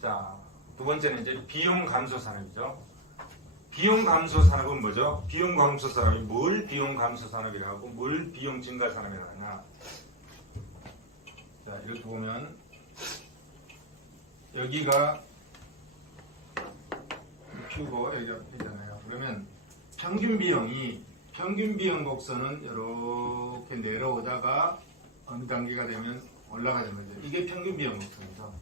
자, 두 번째는 이제 비용 감소 산업이죠. 비용 감소 산업은 뭐죠? 비용 감소 산업이 뭘 비용 감소 산업이라고 하고 뭘 비용 증가 산업이라고 하냐. 자, 이렇게 보면 여기가 Q고 여기가 P잖아요. 그러면 평균 비용 곡선은 이렇게 내려오다가 어느 단계가 되면 올라가는 거죠. 이게 평균 비용 곡선이죠.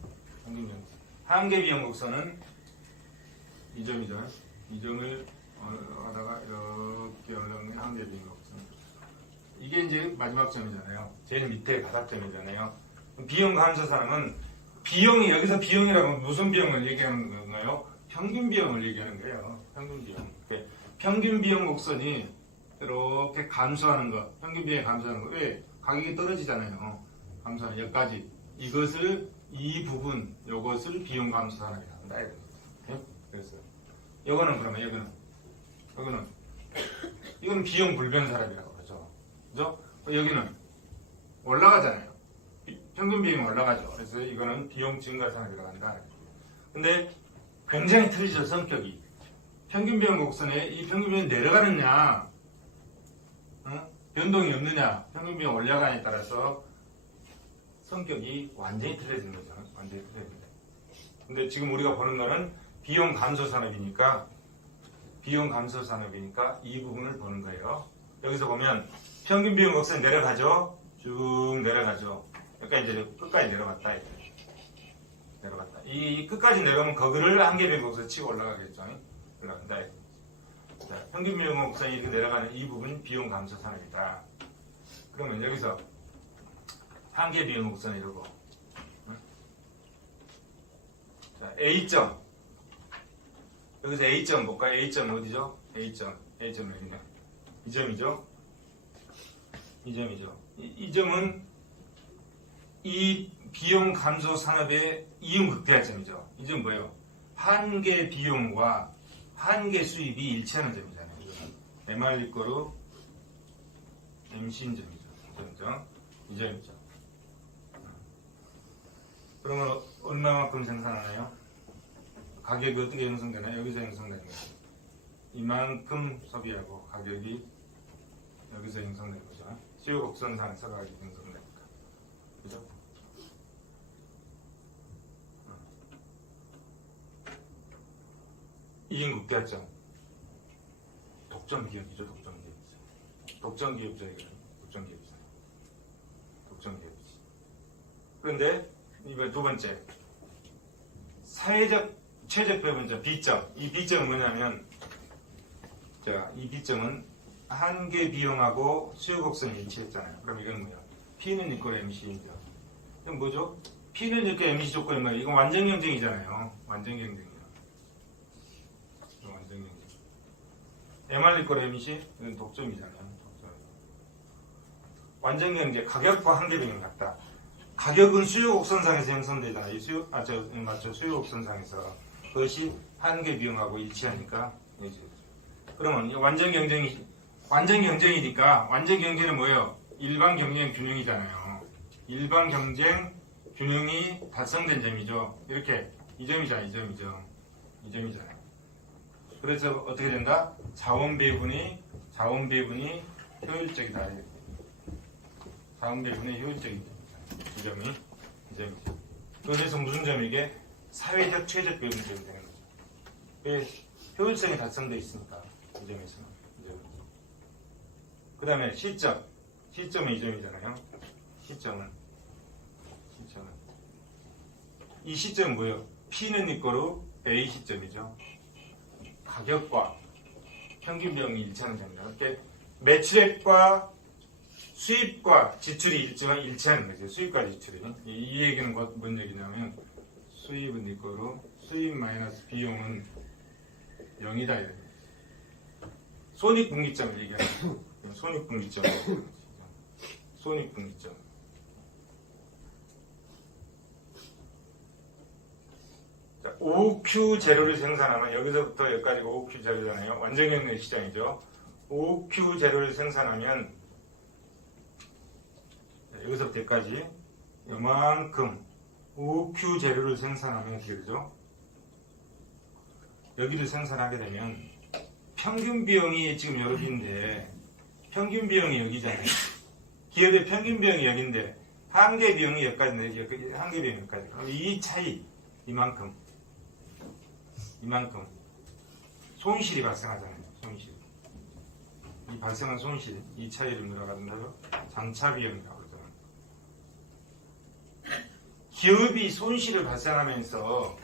평균 비용 곡선. 한계 비용 곡선은 이 점이죠. 이 점을 하다가 이렇게 올라가는 게 한계 비용 곡선. 이게 이제 마지막 점이잖아요. 제일 밑에 바닥점이잖아요. 비용 감소 산업은 비용이 여기서 비용이라고 무슨 비용을 얘기하는 건가요? 평균 비용을 얘기하는 거예요. 평균 비용. 평균 비용 곡선이 이렇게 감소하는 거, 평균 비용이 감소하는 거. 왜? 가격이 떨어지잖아요. 감소하는 여기까지. 이 부분, 요것을 비용 감소 산업이라고 한다. 그랬어요. 요거는 그러면 이거는 비용 불변 산업이라고 그러죠. 그죠? 여기는 올라가잖아요. 평균 비용이 올라가죠. 그래서 이거는 비용 증가 산업이라고 한다. 근데 굉장히 틀리죠, 성격이. 평균 비용 곡선에 이 평균 비용이 내려가느냐, 변동이 없느냐, 평균 비용이 올라가냐에 따라서 성격이 완전히 틀려지는 거죠. 완전히 틀려집니다. 근데 지금 우리가 보는 거는 비용 감소 산업이니까 이 부분을 보는 거예요. 여기서 보면 평균 비용 곡선이 내려가죠. 쭉 내려가죠. 여기까지 이제 끝까지 내려갔다. 이 끝까지 내려가면 거기를 한계 비용 곡선 치고 올라가겠죠. 올라간다. 자, 평균 비용 곡선이 이렇게 내려가는 이 부분 비용 감소 산업이다. 그러면 여기서 한계 비용 곡선 이러고, 자, A점. 여기서 A점 볼까? A점 어디죠? A점 어디냐? 이 점이죠? 이 점은 이 비용 감소 산업의 이윤극대화점이죠. 이 점은 뭐예요? 한계 비용과 한계 수입이 일치하는 점이잖아요. MR 이꼬르 MC인 점이죠. 이 점이죠. 그러면 얼마만큼 생산하나요? 가격이 어떻게 형성되나요? 여기서 형성되는 거죠. 이만큼 소비하고 가격이 여기서 형성되는 거죠. 수요 곡선상에서 가격이 형성되니까. 그죠? 이윤극대화점. 독점기업이죠. 독점기업이죠. 독점기업이지. 그런데 이번 두 번째 사회적 최적 배분점 B점. 이 B점은 뭐냐면, 자, 이 B점은 한계 비용하고 수요 곡선이 일치했잖아요. 그럼 이건 뭐야? P는 이꼴 MC이죠. 이건 뭐죠? P는 이꼴 MC 조건이 뭐야? 이건 완전 경쟁이잖아요. 완전 경쟁이야. 완전 경쟁. MR 이꼴 MC 이건 독점이잖아요. 완전 경쟁. 가격과 한계 비용 같다. 가격은 수요 곡선상에서 형성되잖아요. 수요 곡선상에서. 그것이 한계 비용하고 일치하니까. 그러면 완전 경쟁이니까, 완전 경쟁은 뭐예요? 일반 경쟁 균형이잖아요. 일반 경쟁 균형이 달성된 점이죠. 이렇게, 이 점이잖아요. 그래서 어떻게 된다? 자원 배분이 효율적이다. 자원 배분이 효율적이다. 이 점이. 그래서 무슨 점이게? 사회적 최적 배분점이 되는 거죠. 왜? 효율성이 달성되어 있으니까. 이 점에서는. 그 다음에 시점은 이 점이잖아요. 시점은. 이 시점은 뭐예요? P는 이꼬르 A 시점이죠. 가격과 평균 비용이 일치하는 점이다. 이렇게 매출액과 수입과 지출이 일치하는 거죠. 수입과 지출이. 이 얘기는 뭔 얘기냐면, 수입은 이꼬르 수입 마이너스 비용은 0이다. 이런 손익분기점을 얘기하는 거예요. 손익분기점. 자, OQ 재료를 생산하면, 여기서부터 여기까지 OQ 재료잖아요. 완전 경쟁 시장이죠. OQ 재료를 생산하면 여기서부터 여기까지 이만큼 OQ 재료를 생산하면 어떻게 되죠? 여기를 생산하게 되면 평균 비용이 지금 여기인데 평균 비용이 여기잖아요. 기업의 평균 비용이 여기인데 한계 비용이 여기까지, 한계 비용이 여기까지. 그럼 이 차이, 이만큼 손실이 발생하잖아요. 손실. 이 발생한 손실, 이 차이를 뭐라고 하던가요? 장차 비용이라고 그러잖아요. 기업이 손실을 발생하면서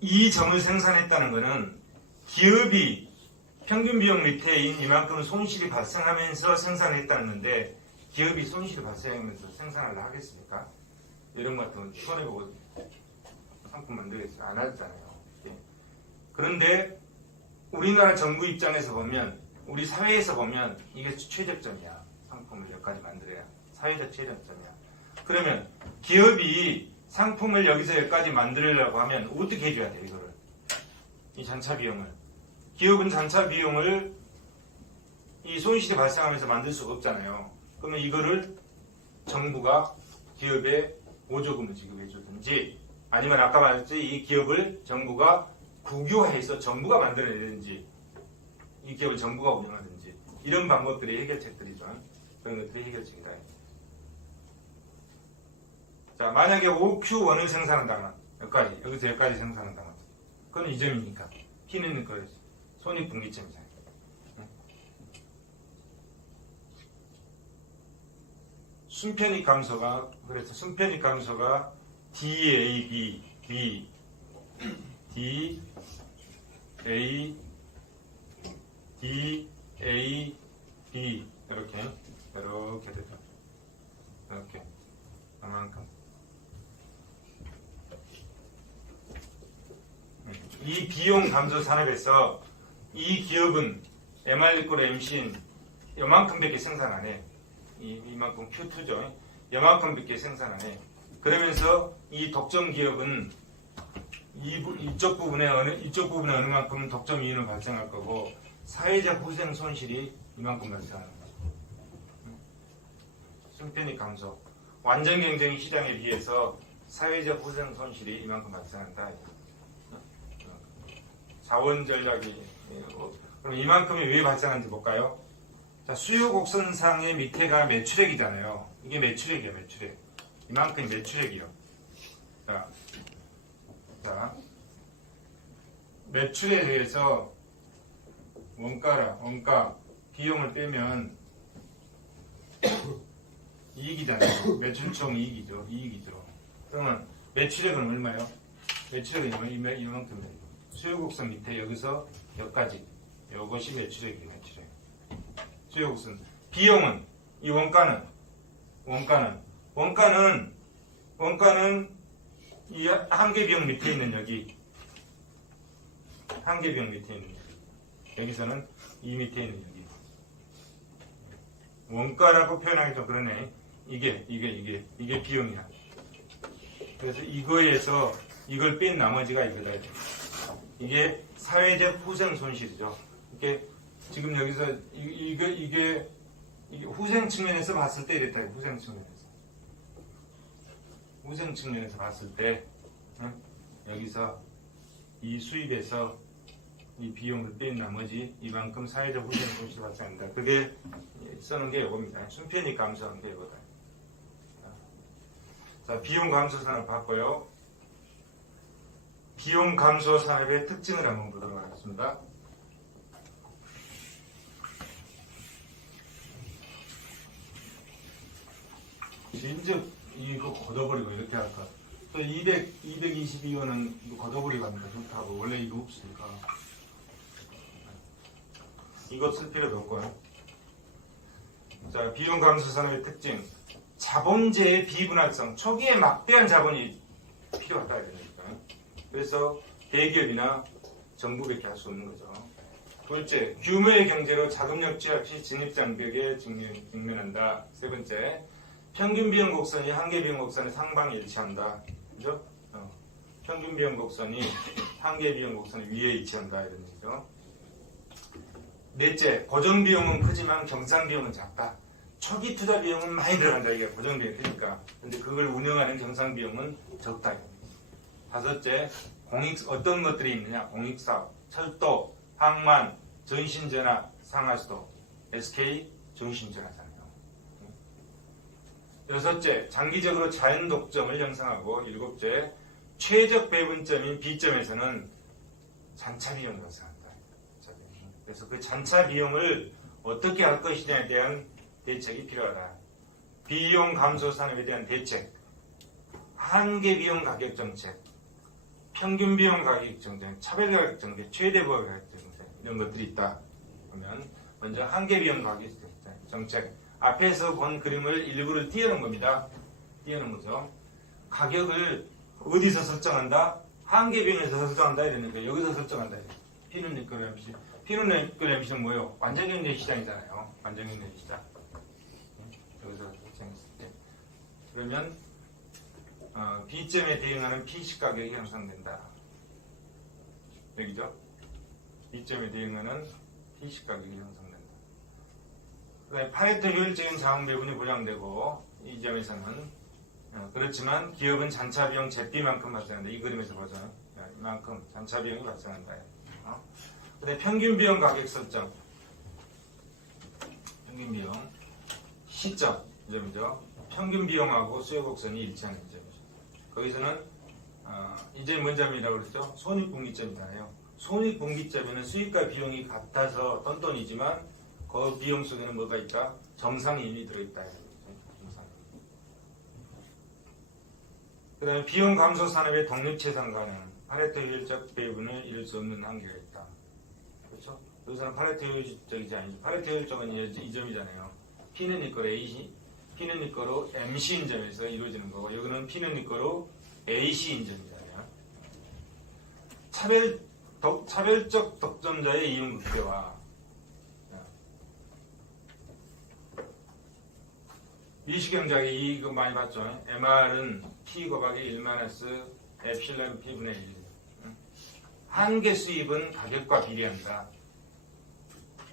이 점을 생산했다는 것은 기업이 평균 비용 밑에인 이만큼 손실이 발생하면서 생산했다는 건데 기업이 손실이 발생하면서 생산을 하겠습니까? 이런 것 같으면 손해보고 상품 만들겠어요? 안 하잖아요. 그런데 우리나라 정부 입장에서 보면 우리 사회에서 보면 이게 최적점이야. 상품을 여기까지 만들어야 사회적 최적점이야. 그러면 기업이 상품을 여기서 여기까지 만들려고 하면 어떻게 해줘야 돼 이거를? 이 잔차 비용을. 기업은 잔차 비용을 이 손실이 발생하면서 만들 수가 없잖아요. 그러면 이거를 정부가 기업에 보조금을 지급해 주든지 아니면 아까 말했듯이 이 기업을 정부가 국유화해서 정부가 만들어내든지 이 기업을 정부가 운영하든지 이런 방법들이 해결책들이죠. 그런 것들이 해결책이다. 자, 만약에 OQ1을 생산한다면 여기서 여기까지 생산한다면 그건 이 점이니까 P는 그 손익분기점이잖아요. 순편익 감소가 그래서 순편익 감소가 DAB, B, D, A, D, A, B 이렇게 되죠. 이렇게 이만큼. 이 비용 감소 산업에서 이 기업은 MR 꼴 MC인 요만큼밖에 생산 안 해. 이만큼 Q2죠. 요만큼밖에 생산 안 해. 그러면서 이 독점 기업은 이쪽 부분에 어느 만큼 독점 이윤을 발생할 거고 사회적 후생 손실이 이만큼 발생하는 거죠. 순편익 감소. 완전 경쟁 시장에 비해서 사회적 후생 손실이 이만큼 발생한다. 자원 전략이 그럼 이만큼이 왜 발생하는지 볼까요? 자, 수요 곡선상의 밑에가 매출액이잖아요. 이게 매출액이에요, 매출액. 이만큼이 매출액이요. 자, 매출에 대해서 원가, 비용을 빼면 이익이잖아요. 매출총 이익이죠. 그러면 매출액은 얼마예요? 매출액은 이만큼이에요. 수요곡선 밑에 여기서 여기까지. 이것이 매출액이에요. 매출액. 수요곡선. 비용은 이 원가는 이 한계비용 밑에 있는 여기. 한계비용 밑에 있는 여기. 여기서는 이 밑에 있는 여기. 원가라고 표현하기 좀 그러네. 이게 비용이야. 그래서 이거에서 이걸 뺀 나머지가 이거다. 이게 사회적 후생 손실이죠. 이게 지금 여기서 이게 후생 측면에서 봤을 때 이랬다. 후생 측면에서 봤을 때 여기서 이 수입에서 이 비용을 뺀 나머지 이만큼 사회적 후생 손실이 발생한다. 그게 써놓은 게 이겁니다. 순편익 감소하는 게 이거다. 자, 비용 감소 산업 봤고요. 비용 감소 산업의 특징을 한번 보도록 하겠습니다. 진즉 이거 걷어버리고 이렇게 할까? 또 222호는 이거 걷어버리고 합니다. 좋다고. 원래 이거 없으니까. 이거 쓸 필요도 없고요. 자, 비용 감소 산업의 특징. 자본재의 비분할성. 초기에 막대한 자본이 필요하다. 이러니까. 그래서 대기업이나 정부밖에 할 수 없는 거죠. 둘째, 규모의 경제로 자금력 취약 시 진입장벽에 직면한다. 세 번째, 평균 비용 곡선이 한계 비용 곡선의 상방에 일치한다. 그죠? 평균 비용 곡선이 한계 비용 곡선의 위에 위치한다. 이런 얘기죠. 넷째, 고정 비용은 크지만 경상 비용은 작다. 초기 투자 비용은 많이 들어간다. 이게 고정비용 크니까. 근데 그걸 운영하는 경상 비용은 적다. 다섯째, 어떤 것들이 있느냐? 공익사업, 철도, 항만, 전신전화, 상하수도, SK 전신전화잖아요. 여섯째, 장기적으로 자연 독점을 형성하고, 일곱째, 최적 배분점인 B점에서는 잔차 비용을 형성한다. 그래서 그 잔차 비용을 어떻게 할 것이냐에 대한 대책이 필요하다. 비용 감소 산업에 대한 대책, 한계 비용 가격 정책, 평균 비용 가격 정책, 차별 가격 정책, 최대 부가 가격 정책 이런 것들이 있다. 그러면 먼저 한계 비용 가격 정책. 앞에서 본 그림을 일부를 띄우는 겁니다. 띄우는 거죠. 가격을 어디서 설정한다? 한계 비용에서 설정한다 이랬는데 여기서 설정한다. 피눈니끌 MC. 피눈니끌 MC는 뭐예요? 완전경제 시장이잖아요. 완전경제 시장. 여기서 설정했을 때. 그러면 B점에 대응하는 P식 가격이 형성된다. 여기죠? B점에 대응하는 P식 가격이 형성된다. 그다음에 파레토 효율적인 자원 배분이 보장되고 이 점에서는 그렇지만 기업은 잔차 비용 제비만큼 발생한다. 이 그림에서 보죠. 이만큼 잔차 비용이 발생한다. 그다음에 평균 비용 가격 설정. 평균 비용 시점 이 점이죠. 평균 비용하고 수요 곡선이 일치하는 점. 거기서는 이 점이 뭔 점이라고 그랬죠? 손익분기점이잖아요. 손익분기점에는 수익과 비용이 같아서 똔똔이지만 그 비용 속에는 뭐가 있다? 정상이인이 들어있다. 그 다음에 비용 감소 산업의 독립 채상 가능. 파레토 효율적 배분을 이룰 수 없는 한계가 있다. 그렇죠? 여기서는 파레토 효율적이지 아니죠. 파레토 효율적은 이 점이잖아요. P는 이끌어 AC, P는 이끌어 MC인 점에서 이루어지는 거고 여기는 P는 이끌어 AC인 점이잖아요. 차별적 독점자의 이윤 극대화. 미시경작이 이거 많이 봤죠. MR은 P 곱하기 1 엡실론 P분의 1. 한계 수입은 가격과 비례한다.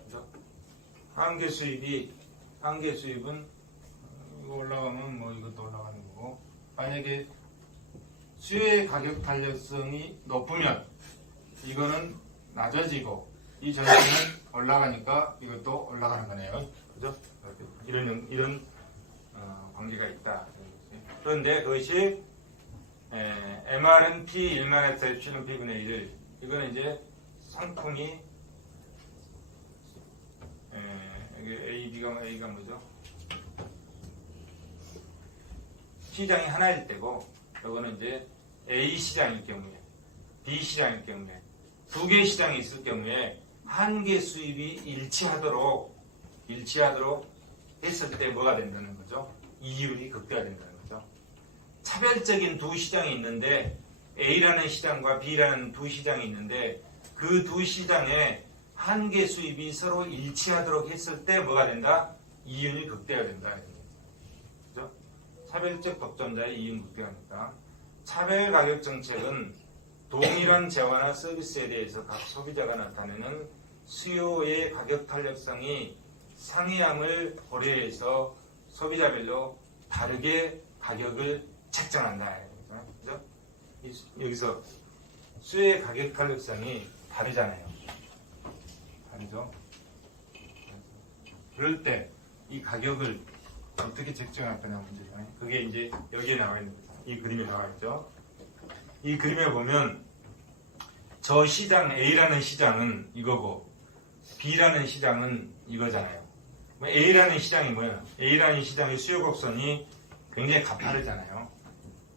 그죠? 한계 수입은 이거 올라가면 뭐 이것도 올라가는 거고 만약에 수요의 가격 탄력성이 높으면 이거는 낮아지고 이 전체는 올라가니까 이것도 올라가는 거네요. 그죠? 이런 관계가 있다. 그런데 그것이 MR은 P 1만에서 엡실론 P분의 1 이거는 이제 상품이 A가 뭐죠? 시장이 하나일 때고 이거는 이제 A 시장일 경우에 B 시장일 경우에 두 개 시장이 있을 경우에 한 개 수입이 일치하도록 했을 때 뭐가 된다는 거죠? 이율이 극대화된다는 거죠. 차별적인 두 시장이 있는데 A라는 시장과 B라는 두 시장이 있는데 그 두 시장에 한 개 수입이 서로 일치하도록 했을 때 뭐가 된다? 이윤이 극대화된다. 그죠? 차별적 독점자의 이윤 극대화니까. 차별 가격 정책은 동일한 재화나 서비스에 대해서 각 소비자가 나타내는 수요의 가격 탄력성이 상이함을 고려해서 소비자별로 다르게 가격을 책정한다. 그죠? 여기서 수요의 가격 탄력성이 다르잖아요. 다르죠? 그럴 때 이 가격을 어떻게 책정할 거냐 문제죠. 그게 이제 여기에 나와 있는 거죠. 이 그림에 나와 있죠. 이 그림에 보면 저 시장 A라는 시장은 이거고 B라는 시장은 이거잖아요. A라는 시장이 뭐예요? A라는 시장의 수요 곡선이 굉장히 가파르잖아요.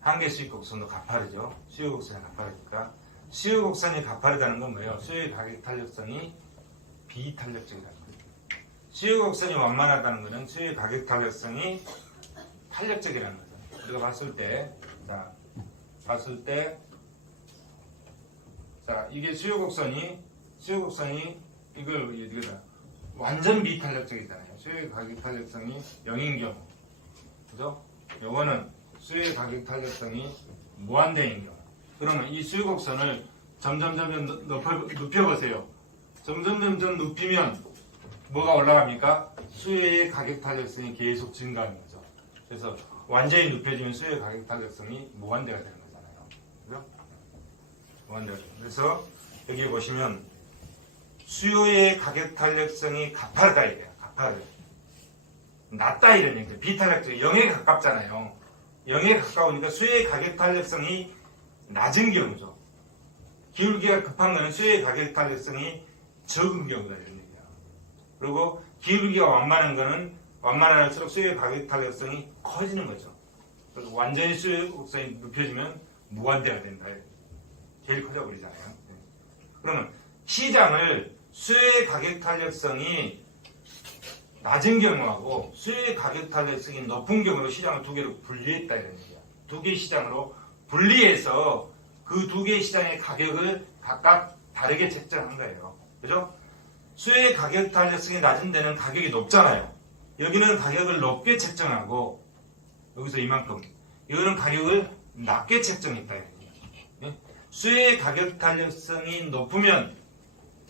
한계 수익 곡선도 가파르죠. 수요 곡선이 가파르니까. 수요 곡선이 가파르다는 건 뭐예요? 수요의 가격 탄력성이 비탄력적이라는 거예요. 수요 곡선이 완만하다는 것은 수요의 가격 탄력성이 탄력적이라는 거죠. 우리가 봤을 때, 이게 수요 곡선이 이걸 이거다. 완전 비탄력적이잖아요. 수요의 가격 탄력성이 0인 경우. 그죠? 요거는 수요의 가격 탄력성이 무한대인 경우. 그러면 이 수요 곡선을 점점 눕혀보세요. 점점 눕히면 뭐가 올라갑니까? 수요의 가격 탄력성이 계속 증가하는 거죠. 그래서 완전히 눕혀지면 수요의 가격 탄력성이 무한대가 되는 거잖아요. 그죠? 무한대가. 그래서 여기 보시면 수요의 가격 탄력성이 가파르다 이래요. 가파르. 낮다 이런 얘기죠. 비탄력성이 0에 가깝잖아요. 0에 가까우니까 수요의 가격 탄력성이 낮은 경우죠. 기울기가 급한 거는 수요의 가격 탄력성이 적은 경우다 이런 얘기야. 그리고 기울기가 완만한 거는 완만할수록 수요의 가격 탄력성이 커지는 거죠. 그래서 완전히 수요의 곡선이 눕혀지면 무한대가 된다. 제일 커져버리잖아요. 그러면 시장을 수요의 가격 탄력성이 낮은 경우하고 수요의 가격 탄력성이 높은 경우로 시장을 두 개로 분리했다 이런 얘기야. 두 개 시장으로 분리해서 그 두 개의 시장의 가격을 각각 다르게 책정한 거예요. 그죠? 수요의 가격 탄력성이 낮은 데는 가격이 높잖아요. 여기는 가격을 높게 책정하고 여기서 이만큼 이거는 가격을 낮게 책정했다. 네? 수요의 가격 탄력성이 높으면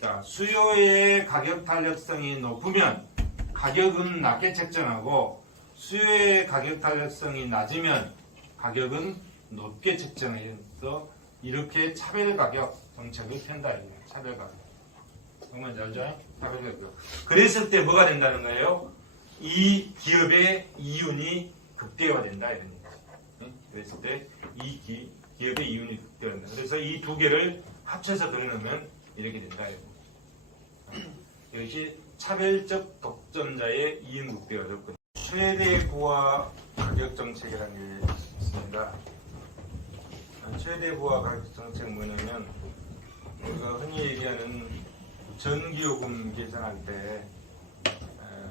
자, 수요의 가격 탄력성이 높으면 가격은 낮게 책정하고 수요의 가격 탄력성이 낮으면 가격은 높게 책정해서 이렇게 차별가격 정책을 편다. 차별가격. 정말 잘 알죠? 차별가격. 그랬을 때 뭐가 된다는 거예요? 이 기업의 이윤이 극대화된다. 이런 얘기죠. 그랬을 때 이 기업의 이윤이 극대화된다. 그래서 이 두 개를 합쳐서 그려놓으면 이렇게 된다. 이것이 차별적 독점자의 이윤 극대화 조건. 최대 부하 가격 정책이라는 게 있습니다. 최대 부하 가격 정책은 뭐냐면 우리가 흔히 얘기하는 전기요금 계산할 때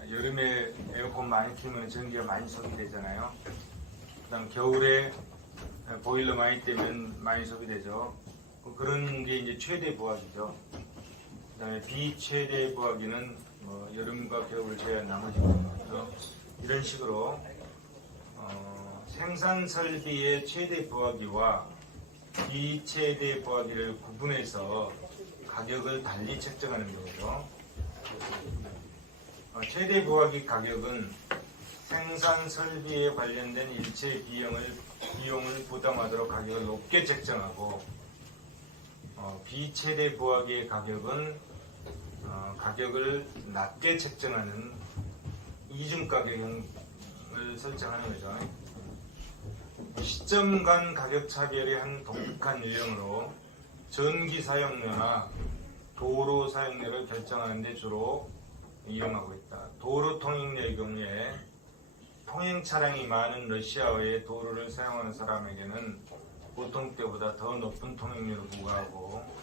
여름에 에어컨 많이 틀면 전기가 많이 소비되잖아요. 그다음 겨울에 보일러 많이 떼면 많이 소비되죠. 그런 게 이제 최대 부하기죠. 그다음에 비최대 부하기는 뭐 여름과 겨울을 제외한 나머지 부하기죠. 이런 식으로 생산 설비의 최대 부하기와 비최대 부하기를 구분해서 가격을 달리 책정하는 거죠. 최대 부하기 가격은 생산 설비에 관련된 일체 비용을 부담하도록 가격을 높게 책정하고 비최대 부하기의 가격은 가격을 낮게 책정하는 이중 가격을 설정하는 거죠. 시점 간 가격 차별의 한 독특한 유형으로 전기 사용료나 도로 사용료를 결정하는 데 주로 이용하고 있다. 도로 통행료의 경우에 통행 차량이 많은 러시아어의 도로를 사용하는 사람에게는 보통 때보다 더 높은 통행료를 부과하고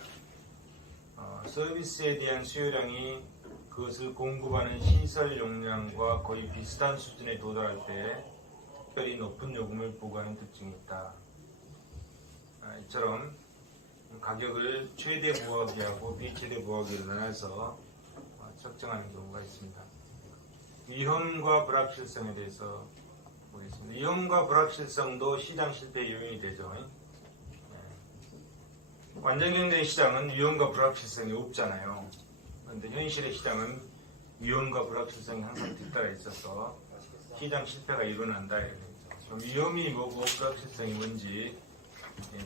서비스에 대한 수요량이 그것을 공급하는 시설 용량과 거의 비슷한 수준에 도달할 때 특별히 높은 요금을 부과하는 특징이 있다. 이처럼 가격을 최대 부하기하고 비최대 부하기로 나눠서 측정하는 경우가 있습니다. 위험과 불확실성에 대해서 보겠습니다. 위험과 불확실성도 시장 실패의 요인이 되죠. 완전경제 시장은 위험과 불확실성이 없잖아요. 그런데 현실의 시장은 위험과 불확실성이 항상 뒤따라 있어서 시장 실패가 일어난다. 그럼 위험이 뭐고 불확실성이 뭔지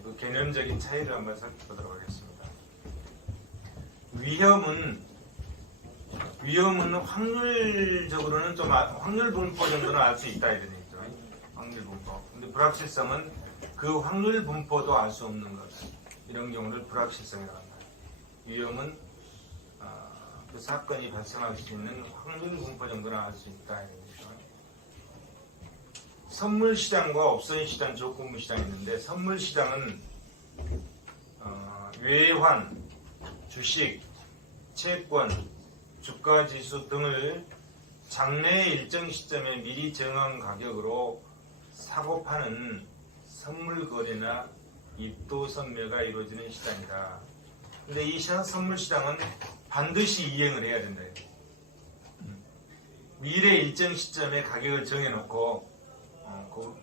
그 개념적인 차이를 한번 살펴보도록 하겠습니다. 위험은 확률적으로는 좀 확률 분포 정도는 알 수 있다 이런 얘기죠. 확률 분포. 근데 불확실성은 그 확률 분포도 알 수 없는 것. 이런 경우를 불확실성이라고 합니다. 위험은 그 사건이 발생할 수 있는 확률 분포 정도는 알 수 있다 이런 얘기죠. 선물 시장과 옵션 시장, 조건부 시장이 있는데 선물 시장은 외환, 주식, 채권, 주가지수 등을 장래의 일정 시점에 미리 정한 가격으로 사고 파는 선물 거래나 입도 선매가 이루어지는 시장이다. 근데 이 선물 시장은 반드시 이행을 해야 된다. 미래 일정 시점에 가격을 정해놓고 그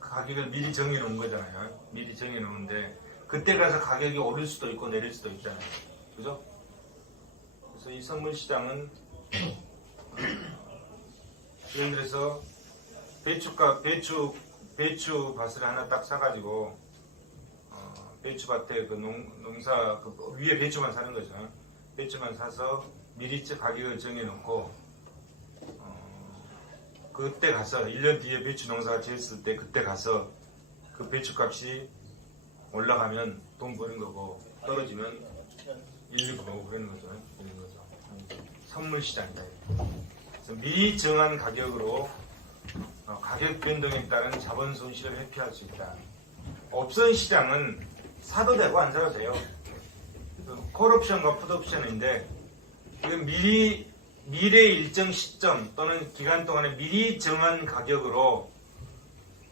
가격을 미리 정해놓은 거잖아요. 미리 정해놓은데 그때 가서 가격이 오를 수도 있고 내릴 수도 있잖아요. 그죠? 그래서 이 선물 시장은 예를 들어서 배추 밭을 하나 딱 사가지고 배추밭에 그 농사 그 위에 배추만 사는 거죠. 배추만 사서 미리 가격을 정해놓고 그때 가서 1년 뒤에 배추 농사가 지었을 때 그때 가서 그 배추값이 올라가면 돈 버는 거고 떨어지면 일리고 거고 그러는 거죠. 선물 시장이다. 그래서 미리 정한 가격으로 가격 변동에 따른 자본 손실을 회피할 수 있다. 옵션 시장은 사도 되고 안 사도 돼요. 콜옵션과 풋옵션인데 이건 미래 일정 시점 또는 기간 동안에 미리 정한 가격으로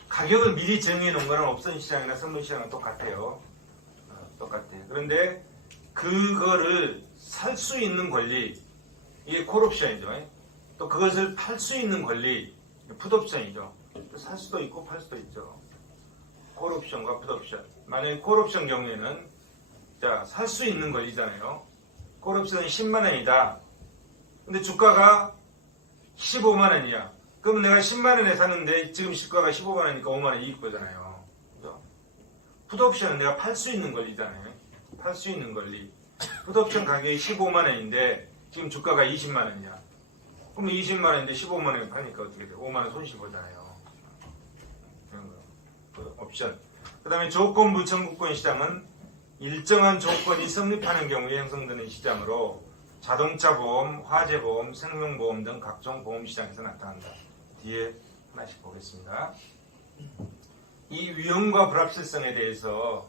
가격을 미리 정해 놓은 거는 옵션 시장이나 선물 시장은 똑같아요. 똑같아요. 그런데 그거를 살 수 있는 권리 이게 콜옵션이죠. 또 그것을 팔 수 있는 권리 풋옵션이죠. 살 수도 있고 팔 수도 있죠. 콜옵션과 풋옵션. 만약에 콜옵션 경우에는 살 수 있는 권리잖아요. 콜옵션은 10만 원이다. 근데 주가가 15만 원이야. 그럼 내가 10만 원에 샀는데 지금 주가가 15만 원이니까 5만 원 이익 거잖아요. 그죠? 풋옵션은 내가 팔 수 있는 권리잖아요. 팔 수 있는 권리. 풋옵션 가격이 15만 원인데 지금 주가가 20만 원이야. 그럼 20만 원인데 15만 원에 파니까 어떻게 돼? 5만 원 손실 보잖아요. 그런 거. 그 옵션. 그 다음에 조건부 청구권 시장은 일정한 조건이 성립하는 경우에 형성되는 시장으로 자동차 보험, 화재 보험, 생명보험 등 각종 보험 시장에서 나타난다. 뒤에 하나씩 보겠습니다. 이 위험과 불확실성에 대해서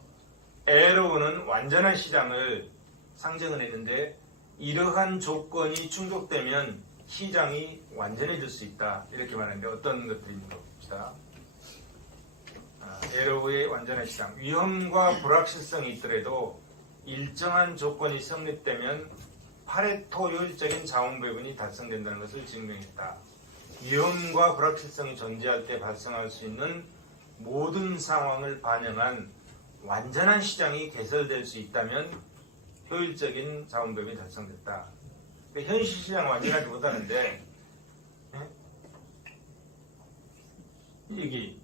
에로우는 완전한 시장을 상정을 했는데 이러한 조건이 충족되면 시장이 완전해질 수 있다. 이렇게 말하는데 어떤 것들이 있는가 봅시다. 에로우의 완전한 시장. 위험과 불확실성이 있더라도 일정한 조건이 성립되면 파레토 효율적인 자원 배분이 달성된다는 것을 증명했다. 위험과 불확실성이 존재할 때 발생할 수 있는 모든 상황을 반영한 완전한 시장이 개설될 수 있다면 효율적인 자원 배분이 달성됐다. 현실 시장은 완전하지 못하는데 여기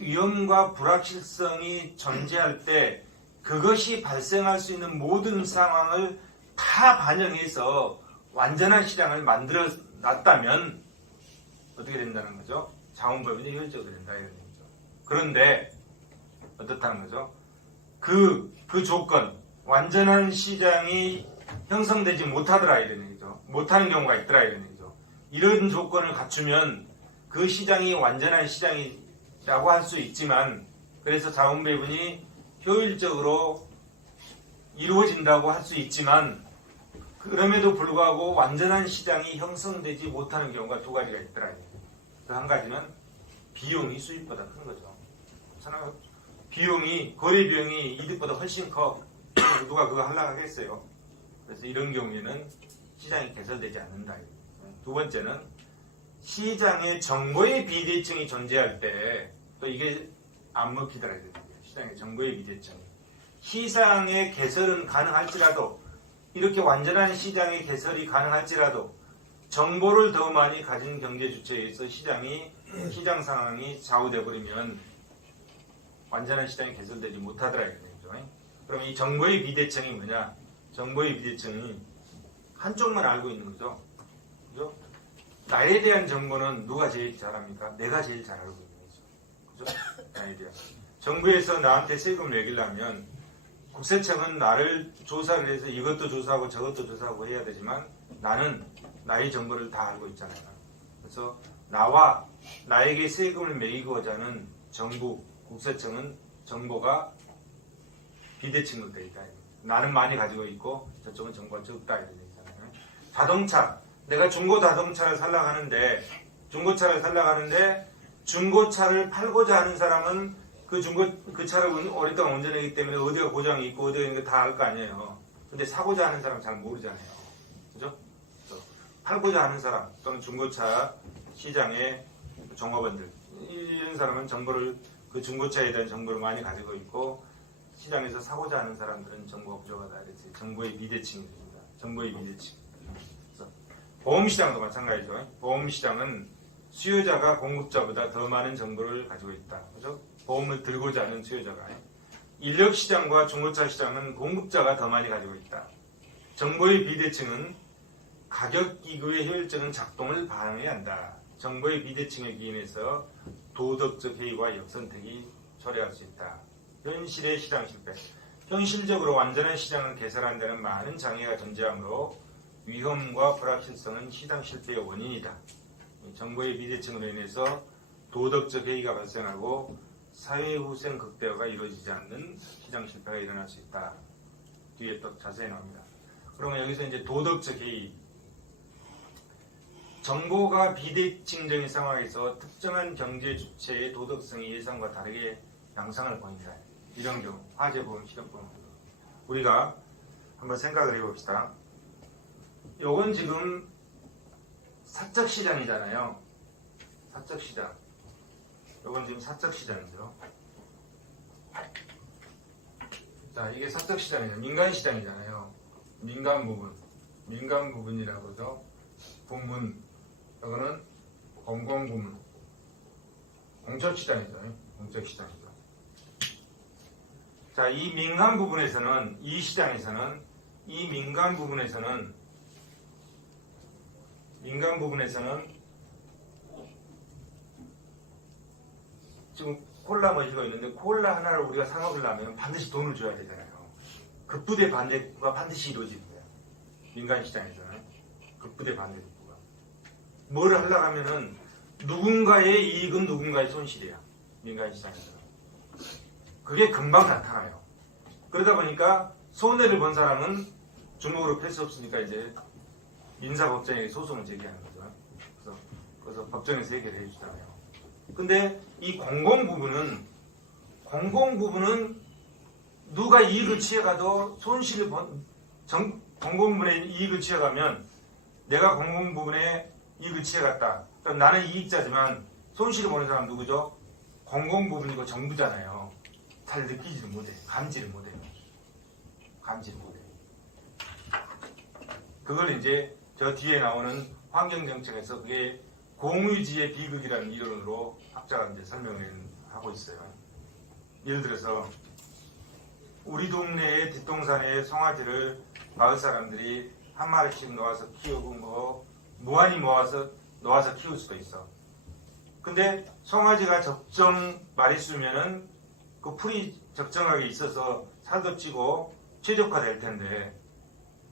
위험과 불확실성이 존재할 때 그것이 발생할 수 있는 모든 상황을 다 반영해서 완전한 시장을 만들어 놨다면 어떻게 된다는 거죠? 자원 배분이 효율적으로 된다 이런 얘기죠. 그런데 어떻다는 거죠? 그 조건 완전한 시장이 형성되지 못하더라 이런 얘기죠. 못하는 경우가 있더라 이런 얘기죠. 이런 조건을 갖추면 그 시장이 완전한 시장이라고 할 수 있지만 그래서 자원 배분이 효율적으로 이루어진다고 할 수 있지만 그럼에도 불구하고 완전한 시장이 형성되지 못하는 경우가 두 가지가 있더라. 그 한 가지는 비용이 수입보다 큰 거죠. 거래 비용이 이득보다 훨씬 커. 누가 그거 하려고 하겠어요. 그래서 이런 경우에는 시장이 개설되지 않는다. 두 번째는 시장에 정보의 비대칭이 존재할 때 또 이게 안 먹히더라. 시장에 정보의 비대칭이. 시장의 개설은 가능할지라도 이렇게 완전한 시장의 개설이 가능할지라도 정보를 더 많이 가진 경제 주체에 의해서 시장 상황이 좌우돼 버리면 완전한 시장이 개설되지 못하더라 이거죠. 그럼 이 정보의 비대칭이 뭐냐? 정보의 비대칭이 한쪽만 알고 있는 거죠. 그죠? 나에 대한 정보는 누가 제일 잘합니까? 내가 제일 잘 알고 있는 거죠. 그죠? 나에 대한. 정부에서 나한테 세금을 매기려면 국세청은 나를 조사를 해서 이것도 조사하고 저것도 조사하고 해야 되지만 나는 나의 정보를 다 알고 있잖아요. 그래서 나에게 세금을 매기고자 하는 정부, 국세청은 정보가 비대칭으로 되어 있다. 나는 많이 가지고 있고 저쪽은 정보가 적다. 이렇게 되어 있잖아요. 자동차, 내가 중고 자동차를 살려고 하는데 중고차를 팔고자 하는 사람은 그 차를 오랫동안 운전하기 때문에 어디가 고장이 있고 어디가 있는 거 다 알 거 아니에요. 근데 사고자 하는 사람 잘 모르잖아요. 그죠? 팔고자 하는 사람 또는 중고차 시장의 종업원들 이런 사람은 정보를 그 중고차에 대한 정보를 많이 가지고 있고 시장에서 사고자 하는 사람들은 정보가 부족하다. 이렇게 정보의 비대칭입니다. 정보의 비대칭. 그래서 보험시장도 마찬가지죠. 보험시장은 수요자가 공급자보다 더 많은 정보를 가지고 있다. 그죠? 보험을 들고자 하는 수요자가. 인력시장과 중고차 시장은 공급자가 더 많이 가지고 있다. 정보의 비대칭은 가격기구의 효율적인 작동을 반영해야 한다. 정보의 비대칭에 기인해서 도덕적 해이와 역선택이 초래할 수 있다. 현실의 시장 실패. 현실적으로 완전한 시장을 개설하는 데는 많은 장애가 존재하므로 위험과 불확실성은 시장 실패의 원인이다. 정보의 비대칭으로 인해서 도덕적 해이가 발생하고 사회후생 극대화가 이루어지지 않는 시장 실패가 일어날 수 있다. 뒤에 또 자세히 나옵니다. 그러면 여기서 이제 도덕적 해이. 정보가 비대칭적인 상황에서 특정한 경제 주체의 도덕성이 예상과 다르게 양상을 보인다. 이런 경우, 화재보험, 실업보험. 우리가 한번 생각을 해봅시다. 요건 지금 사적시장이잖아요. 사적시장. 요건 지금 사적시장이죠. 자, 이게 사적시장이에요. 민간시장이잖아요. 민간 부분. 민간 부분이라고도 부문. 이거는 공공부문. 공적시장이죠. 공적시장이죠. 자, 이 민간 부분에서는, 이 시장에서는, 이 민간 부분에서는 지금 콜라 머시가 있는데 콜라 하나를 우리가 사 먹으려면 반드시 돈을 줘야 되잖아요. 급부대 반대가 반드시 이루어지는 거예요. 민간 시장에서는 급부대 반대급부가. 뭘 하려고 하면은 누군가의 이익은 누군가의 손실이야. 민간 시장에서는. 그게 금방 나타나요. 그러다 보니까 손해를 본 사람은 주먹으로 팰 수 없으니까 이제 민사법정에 소송을 제기하는 거죠. 그래서 법정에서 해결해 주잖아요. 근데 이 공공부분은 누가 이익을 취해가도 손실을 공공부분의 이익을 취해가면 내가 공공부분의 이익을 취해갔다. 그럼 나는 이익자지만 손실을 보는 사람 누구죠? 공공부분이고 정부잖아요. 잘 느끼지를 못해. 감지를 못해요. 감지를 못해요. 그걸 이제 저 뒤에 나오는 환경정책에서 그게 공유지의 비극이라는 이론으로 학자가 이제 설명을 하고 있어요. 예를 들어서 우리 동네의 뒷동산에 송아지를 마을 사람들이 한 마리씩 놓아서 키우고 무한히 놓아서 키울 수도 있어. 근데 송아지가 적정 마리수면은 그 풀이 적정하게 있어서 살도 찌고 최적화될 텐데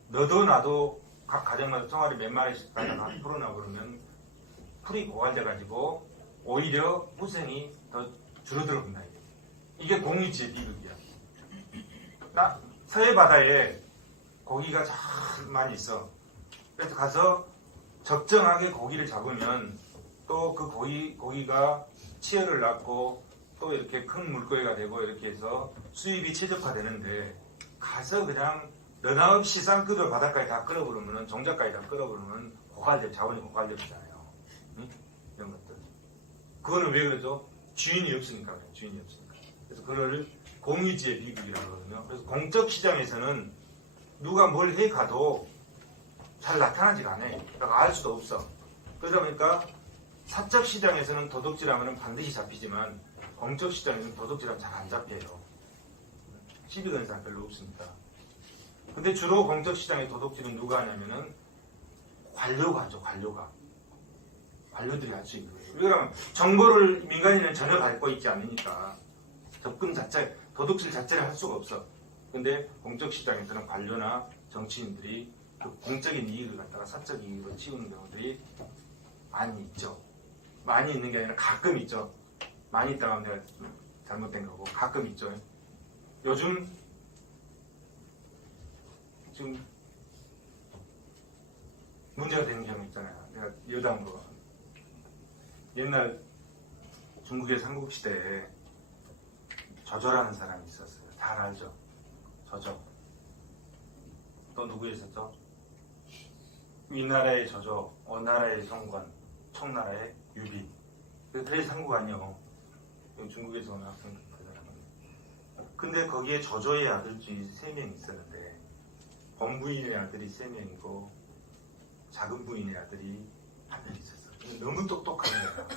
너도 나도 각 가정마다 송아지 몇 마리씩 가다가 풀어나고 그러면 풀이 고갈돼가지고 오히려 후생이 더 줄어들어 본다. 이게 공유지의 비극이야. 서해 바다에 고기가 잘 많이 있어. 그래서 가서 적정하게 고기를 잡으면 또 그 고기가 치어를 낳고 또 이렇게 큰 물고기가 되고 이렇게 해서 수입이 최적화되는데 가서 그냥 너나 없이 쌍끌어 바닷가에 다 끌어버리면 종자까지 다 끌어버리면 자원이 고갈되잖아요. 응? 이런 것들. 그거는 왜 그러죠? 주인이 없으니까 그래요. 주인이 없으니까. 그래서 그걸 공유지의 비극이라고 하거든요. 그래서 공적 시장에서는 누가 뭘 해 가도 잘 나타나지가 않아요. 그러니까 알 수도 없어. 그러다 보니까 사적 시장에서는 도둑질하면 반드시 잡히지만 공적 시장에서는 도둑질하면 잘 안 잡혀요. 시비 거는 사람 별로 없으니까. 근데 주로 공적 시장의 도둑질은 누가 하냐면은 관료가 하죠. 관료들이 할 수 있는 거예요. 왜냐하면 정보를 민간인은 전혀 갖고 있지 않으니까 접근 자체, 도둑질 자체를 할 수가 없어. 근데 공적 시장에서는 관료나 정치인들이 그 공적인 이익을 갖다가 사적 이익으로 치우는 경우들이 많이 있죠. 많이 있는 게 아니라 가끔 있죠. 많이 있다고 하면 내가 잘못된 거고 가끔 있죠. 요즘 지금 문제가 되는 경우 있잖아요. 내가 여담으로 옛날 중국의 삼국시대에 저조라는 사람이 있었어요. 잘 알죠? 저조. 또 누구 있었죠? 위나라의 저조, 어나라의 성관, 청나라의 유비. 그래서 삼국 아니요. 중국에서 온 학생 그 사람은. 근데 거기에 저조의 아들들이 3명 있었는데 범부인의 아들이 3명이고 작은 부인의 아들이 한 명 있었어. 너무 똑똑한 거야.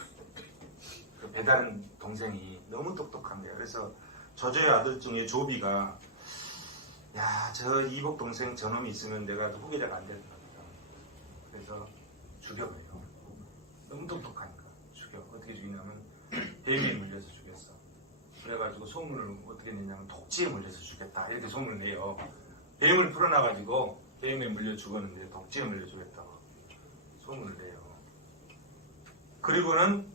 그 배다른 동생이 너무 똑똑한 거야. 그래서 저조의 아들 중에 조비가 야, 저 이복 동생 저놈이 있으면 내가 후계자가 안 되는 겁니다. 그래서 죽여버려. 너무 똑똑하니까 죽여. 어떻게 죽이냐면 뱀에 물려서 죽였어. 그래가지고 소문을 어떻게 내냐면 독지에 물려서 죽였다 이렇게 소문을 내요. 뱀을 풀어놔가지고 뱀에 물려 죽었는데 독지에 물려 죽였다고 소문을 내요. 그리고는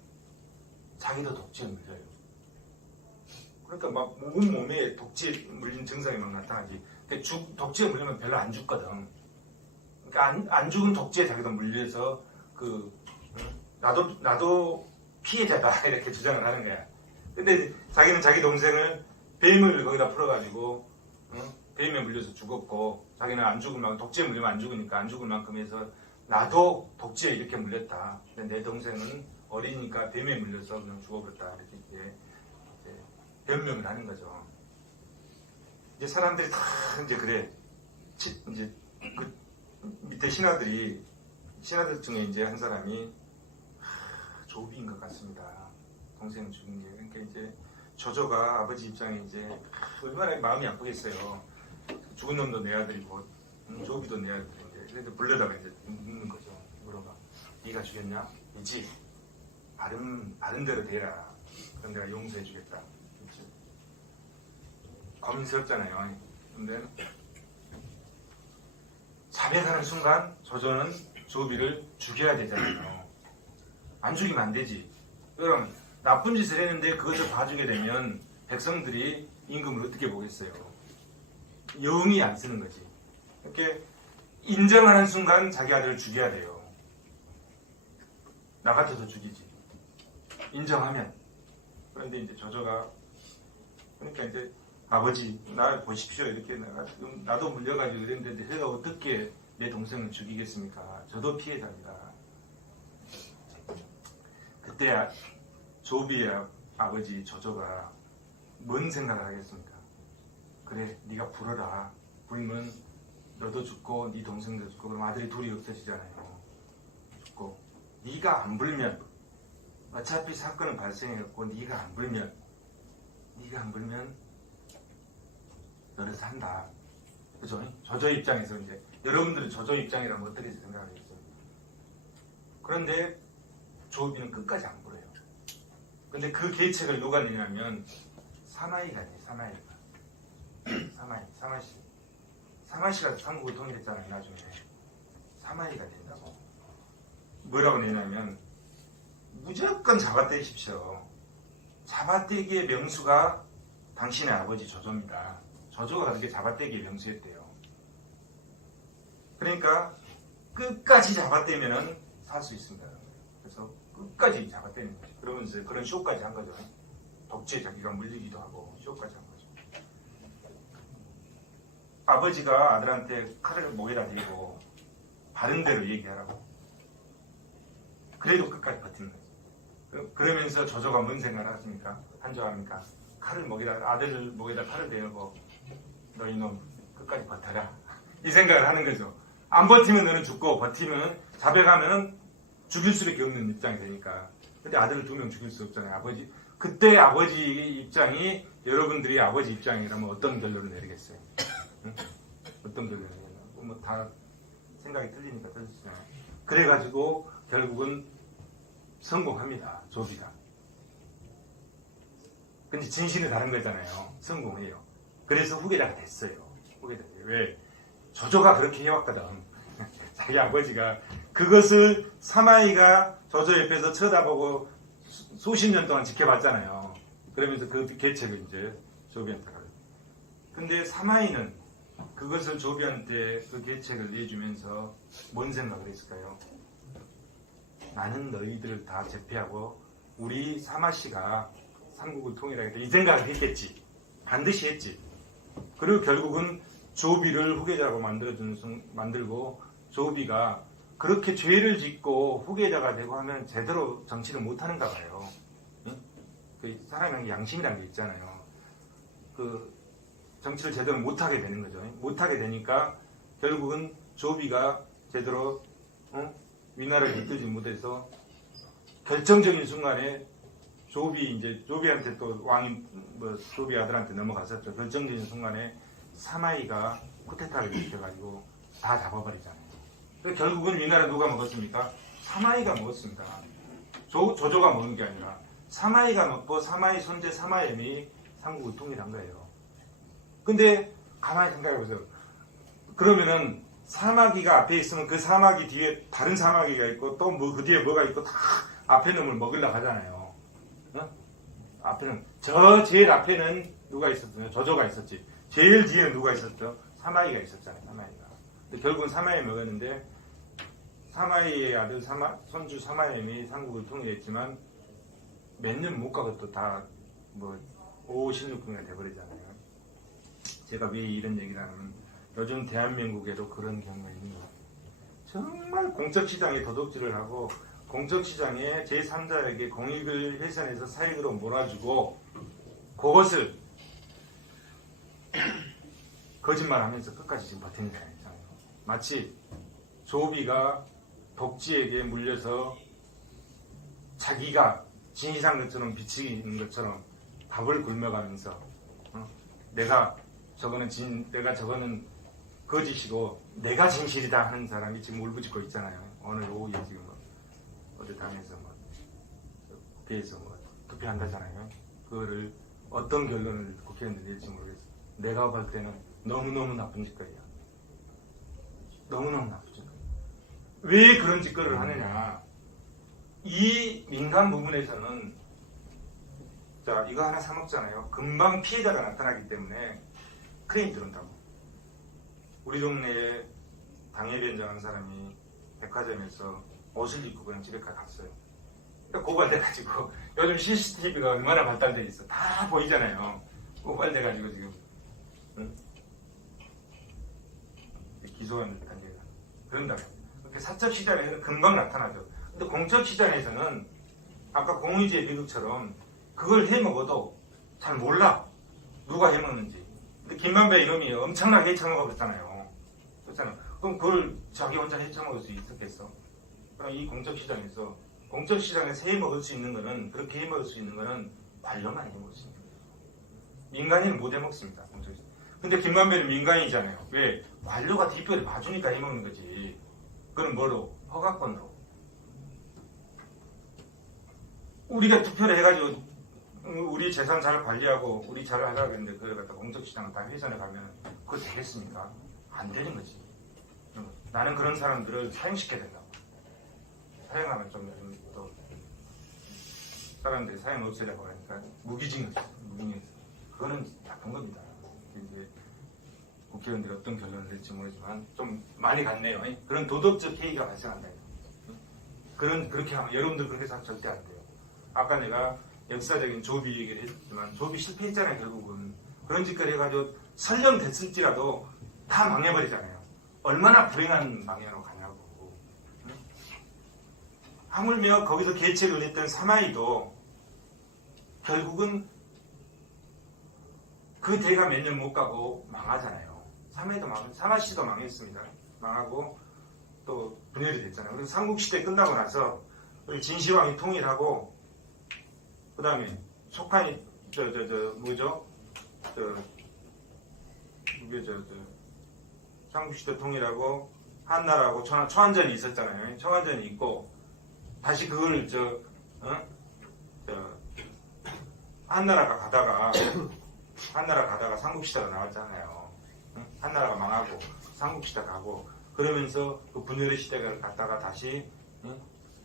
자기도 독지에 물려요. 그러니까 막 온몸에 독지에 물린 증상이 막 나타나지. 근데 독지에 물리면 별로 안 죽거든. 그러니까 안 죽은 독지에 자기도 물려서 나도 피해자다 이렇게 주장을 하는 거야. 근데 자기는 자기 동생을 뱀을 거기다 풀어가지고 뱀에 물려서 죽었고 자기는 안 죽을 만큼 독지에 물리면 안 죽으니까 안 죽을 만큼 해서 나도 독지에 이렇게 물렸다. 근데 내 동생은 어리니까 뱀에 물려서 그냥 죽어버렸다 이렇게 이제 변명을 하는 거죠. 이제 사람들이 다 이제 그래. 이제 그 밑에 신하들 중에 이제 한 사람이 조비인 것 같습니다. 동생을 죽인 게. 그러니까 이제 저조가 아버지 입장에 이제 얼마나 마음이 아프겠어요. 죽은 놈도 내 아들이고 조비도 내 아들인데 그래서 불러다가 이제 묻는 거죠. 물어봐. 네가 죽였냐? 그렇지. 바른 대로 되라. 그럼 내가 용서해 주겠다. 그렇지. 고민스럽잖아요. 근데 자백하는 순간 저조는 조비를 죽여야 되잖아요. 안 죽이면 안 되지. 그럼 나쁜 짓을 했는데 그것을 봐주게 되면 백성들이 임금을 어떻게 보겠어요? 영이 안 쓰는 거지. 이렇게 인정하는 순간 자기 아들을 죽여야 돼요. 나 같아도 죽이지. 인정하면. 그런데 이제 저조가 그러니까 이제 아버지 날 보십시오 이렇게 나도 물려가지고 이랬는데 제가 어떻게 내 동생을 죽이겠습니까? 저도 피해자입니다. 그때 조비의 아버지 저조가 뭔 생각을 하겠습니까? 그래 네가 불어라. 불면 너도 죽고 네 동생도 죽고 그럼 아들이 둘이 없어지잖아요. 죽고 네가 안 불면 어차피 사건은 발생했고 네가 안 불면 너는 산다. 그죠? 저조 입장에서 이제 여러분들은 저조 입장이라면 어떻게 생각하겠어요? 그런데 조비는 끝까지 안 불어요. 근데 그 계책을 누가 내냐면 사마이가 내. 사마시가 삼국을 통일했잖아요. 나중에 사마이가 된다고. 뭐라고 내냐면 무조건 잡아떼십시오. 잡아떼기의 명수가 당신의 아버지 저조입니다. 저조가 그렇게 잡아떼기의 명수였대요. 그러니까 끝까지 잡아떼면은 살 수 있습니다. 그래서 끝까지 잡아떼는 거죠. 그러면서 그런 쇼까지 한 거죠. 독재에 자기가 물리기도 하고 쇼까지 한 거죠. 아버지가 아들한테 칼을 목에다 대고 바른 대로 얘기하라고. 그래도 끝까지 버티는 거죠. 그러면서 저조가 뭔 생각을 하십니까? 한조합니까? 아들을 목에다 칼을 대고 너 이놈 끝까지 버텨라. 이 생각을 하는 거죠. 안 버티면 너는 죽고 버티면 자백하면 죽일 수밖에 없는 입장이 되니까. 근데 아들을 2명 죽일 수 없잖아요. 그때 아버지 입장이 여러분들이 아버지 입장이라면 어떤 결론을 내리겠어요? 응? 어떤 결론을 내리겠어요? 뭐 다 생각이 틀리니까 틀리시잖아요. 그래가지고 결국은 성공합니다. 조비가. 근데 진실은 다른 거잖아요. 성공해요. 그래서 후계자가 됐어요. 왜? 저조가 그렇게 해왔거든. 자기 아버지가 그것을 사마이가 저조 옆에서 쳐다보고 수십 년 동안 지켜봤잖아요. 그러면서 그 계책을 이제 조비한테 가요. 근데 사마이는 그것을 조비한테 그 계책을 내주면서 뭔 생각을 했을까요? 나는 너희들을 다 제패하고 우리 사마씨가 삼국을 통일하겠다 이 생각을 했겠지. 반드시 했지. 그리고 결국은 조비를 후계자로 만들고 조비가 그렇게 죄를 짓고 후계자가 되고 하면 제대로 정치를 못하는가 봐요. 응? 그 사람의 양심이라는 게 있잖아요. 그 정치를 제대로 못하게 되는 거죠. 못하게 되니까 결국은 조비가 제대로 위나라를 이끌지 못해서 결정적인 순간에 조비한테 또 왕이 조비 아들한테 넘어갔었죠. 결정적인 순간에 사마이가 쿠데타를 일으켜가지고 다 잡아버리잖아요. 그래서 결국은 위나라 누가 먹었습니까? 사마이가 먹었습니다. 조조가 먹은 게 아니라 사마이가 먹고 사마이 손재 사마엠이 삼국을 통일한 거예요. 근데 가만히 생각해보세요. 그러면은 사마귀가 앞에 있으면 그 사마귀 뒤에 다른 사마귀가 있고 또 그 뒤에 뭐가 있고 다 앞에 놈을 먹으려고 하잖아요. 앞에는 제일 앞에는 누가 있었죠? 조조가 있었지. 제일 뒤에는 누가 있었죠? 사마이가 있었잖아요. 사마이가. 근데 결국은 사마이 먹었는데 사마이의 아들 손주 사마엠이 삼국을 통일했지만 몇 년 못 가고 또 다 5, 16분이나 돼버리잖아요. 제가 왜 이런 얘기를 하냐면 요즘 대한민국에도 그런 경우가 있는 것 같아요. 정말 공적시장에 도둑질을 하고 공적시장에 제3자에게 공익을 훼손해서 사익으로 몰아주고 그것을 거짓말하면서 끝까지 지금 버티는 사람이잖아요. 마치 조비가 독지에게 물려서 자기가 진실한 것처럼 비치는 것처럼 밥을 굶어가면서 내가 저거는 거짓이고 내가 진실이다 하는 사람이 지금 울부짖고 있잖아요. 오늘 오후에 지금 어디 당에서 국회에서 투표한다잖아요. 그거를 어떤 결론을 국회의원들이 낼지 모르겠어요. 내가 볼 때는 너무너무 나쁜 짓거리야. 너무너무 나쁜 짓거리. 왜 그런 짓거리를 하느냐. 이 민간 부분에서는 자 이거 하나 사 먹잖아요. 금방 피해자가 나타나기 때문에 크레인 들어온다고. 우리 동네에 당해변장한 사람이 백화점에서 옷을 입고 그냥 집에 갔어요. 그러니까 고발돼가지고 요즘 CCTV가 얼마나 발달돼 있어. 다 보이잖아요. 고발돼가지고 지금 기소하는 단계가 그런다고. 그렇게 사적 시장에서는 금방 나타나죠. 근데 공적 시장에서는 아까 공의제 비극처럼 그걸 해먹어도 잘 몰라. 누가 해먹는지. 근데 김만배 이놈이 엄청나게 해쳐먹었잖아요. 그렇잖아요. 그럼 그걸 자기 혼자 해쳐먹을 수 있었겠어? 그럼 이 공적시장에서 공적시장에서 해먹을 수 있는 거는 그렇게 해먹을 수 있는 거는 관료만 해먹을 수 있는 거예요. 민간인은 못 해먹습니다. 공적시장. 근데 김만배는 민간인이잖아요. 왜? 관료가 뒷표를 봐주니까 해먹는 거지. 그건 뭐로? 허가권으로. 우리가 투표를 해가지고 우리 재산 잘 관리하고 우리 잘 하려고 했는데 그걸 갖다 공적시장을 다 훼손해 가면 그거 되겠습니까? 안 되는 거지. 나는 그런 사람들을 사형시켜야 된다고. 사형하면 좀 또 사람들이 사형 없애려고 하니까 무기징역. 그거는 나쁜 겁니다. 이제 국회의원들이 어떤 결론을 낼지 모르지만 좀 많이 갔네요. 그런 도덕적 해이가 발생한다. 그렇게 하면 여러분들 그렇게 해서 절대 안 돼요. 아까 내가 역사적인 조비 얘기를 했지만 조비 실패했잖아요. 결국은 그런 짓거리 해가지고 설령 됐을지라도 다 망해버리잖아요. 얼마나 불행한 방향으로 가냐고. 하물며 거기서 계책을 했던 사마이도 결국은 그 대가 몇 년 못 가고 망하잖아요. 사마씨도 망했습니다. 망하고 또 분열이 됐잖아요. 그래서 삼국시대 끝나고 나서 우리 진시황이 통일하고 그 다음에 속한이 삼국시대 통일하고 한나라하고 초안전이 있었잖아요. 초안전이 있고 다시 그걸 한나라가 가다가 삼국시대가 나왔잖아요. 한나라가 망하고 삼국시대 가고 그러면서 그 분열의 시대를 갔다가 다시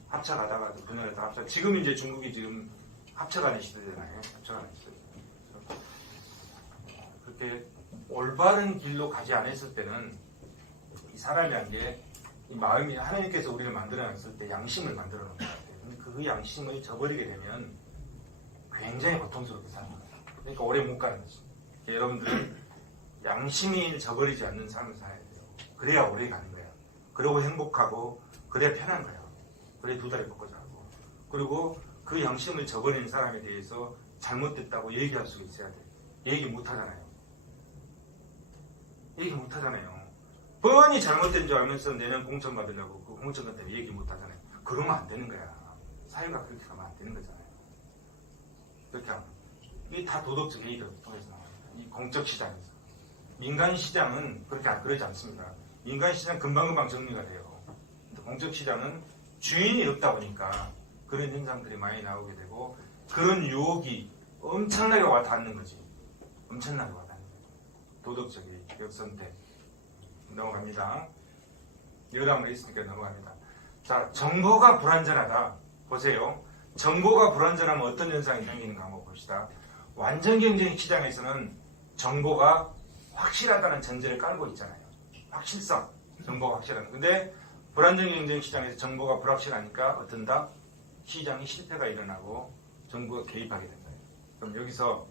합쳐가다가 분열에다 합쳐. 지금 이제 중국이 지금 합쳐가는 시대잖아요. 합쳐가는 시대. 그렇게 올바른 길로 가지 않았을 때는 이 사람이란 게 이 마음이 하나님께서 우리를 만들어놨을 때 양심을 만들어 놓은 것 같아요. 그 양심을 저버리게 되면 굉장히 고통스럽게 사는 거예요. 그러니까 오래 못 가는 거지. 그러니까 여러분들은 양심이 저버리지 않는 삶을 살아야 돼요. 그래야 오래 가는 거야. 그리고 행복하고 그래야 편한 거야. 그래 두 다리 뻗고 자고. 그리고 그 양심을 저버리는 사람에 대해서 잘못됐다고 얘기할 수 있어야 돼. 얘기 못 하잖아요. 얘기 못 하잖아요. 뻔히 잘못된 줄 알면서 내년 공천 받으려고 공무원권 때문에 얘기 못 하잖아요. 그러면 안 되는 거야. 사회가 그렇게 가면 안 되는 거잖아요. 그렇게 하면. 이게 다 도덕적 얘기를 통해서 나옵니다. 이 공적 시장에서. 민간 시장은 그러지 않습니다. 민간 시장 금방금방 정리가 돼요. 공적 시장은 주인이 없다 보니까 그런 현상들이 많이 나오게 되고 그런 유혹이 엄청나게 와 닿는 거지. 엄청나게 와 닿는 거죠. 도덕적인 역선택. 넘어갑니다. 여담을 있으니까 넘어갑니다. 자, 정보가 불완전하다. 보세요. 정보가 불완전하면 어떤 현상이 생기는가 한번 봅시다. 완전 경쟁 시장에서는 정보가 확실하다는 전제를 깔고 있잖아요. 확실성, 정보가 확실하다. 근데 불완전 경쟁 시장에서 정보가 불확실하니까 어떤다? 시장이 실패가 일어나고 정부가 개입하게 된다. 그럼 여기서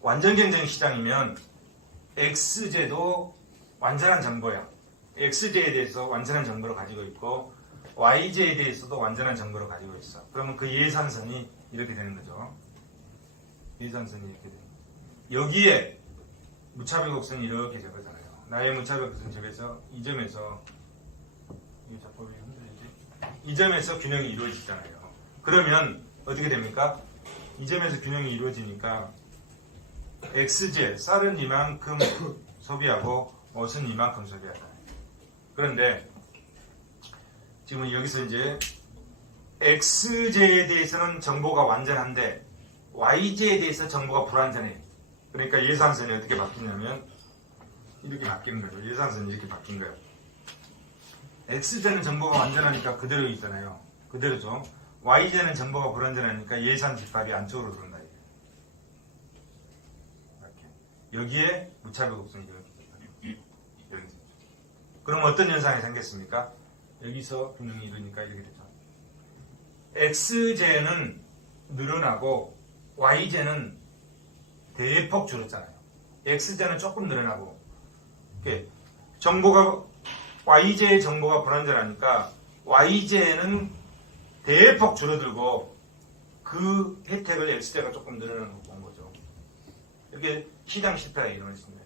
완전 경쟁 시장이면 X제도 완전한 정보야. X제에 대해서 완전한 정보를 가지고 있고 Y제에 대해서도 완전한 정보를 가지고 있어. 그러면 그 예산선이 이렇게 되는 거죠. 예산선이 이렇게 되는 거죠. 여기에 무차별 곡선이 이렇게 적어잖아요. 나의 무차별 곡선 적에서 이 점에서 이게 자꾸 왜 흔들리지? 이 점에서 균형이 이루어지잖아요. 그러면 어떻게 됩니까? 이 점에서 균형이 이루어지니까 X제, 쌀은 이만큼 소비하고 옷은 이만큼 소비하다. 그런데 지금 여기서 이제 X제에 대해서는 정보가 완전한데 Y제에 대해서 정보가 불완전해. 그러니까 예산선이 어떻게 바뀌냐면 이렇게 바뀌는 거죠. 예산선이 이렇게 바뀐 거예요. X제는 정보가 완전하니까 그대로 있잖아요. 그대로죠. Y제는 정보가 불완전하니까 예산 집합이 안쪽으로 들어온다. 여기에 무차별 곡선이 여기. 그럼 어떤 현상이 생겼습니까? 여기서 균형이 이루니까 이렇게 되죠. X제는 늘어나고 Y제는 대폭 줄었잖아요. X제는 조금 늘어나고 정보가 Y제의 정보가 불완전하니까 Y제는 대폭 줄어들고 그 혜택을 X제가 조금 늘어나는 거 본 거죠. 이렇게 시장 실패가 일어났습니다.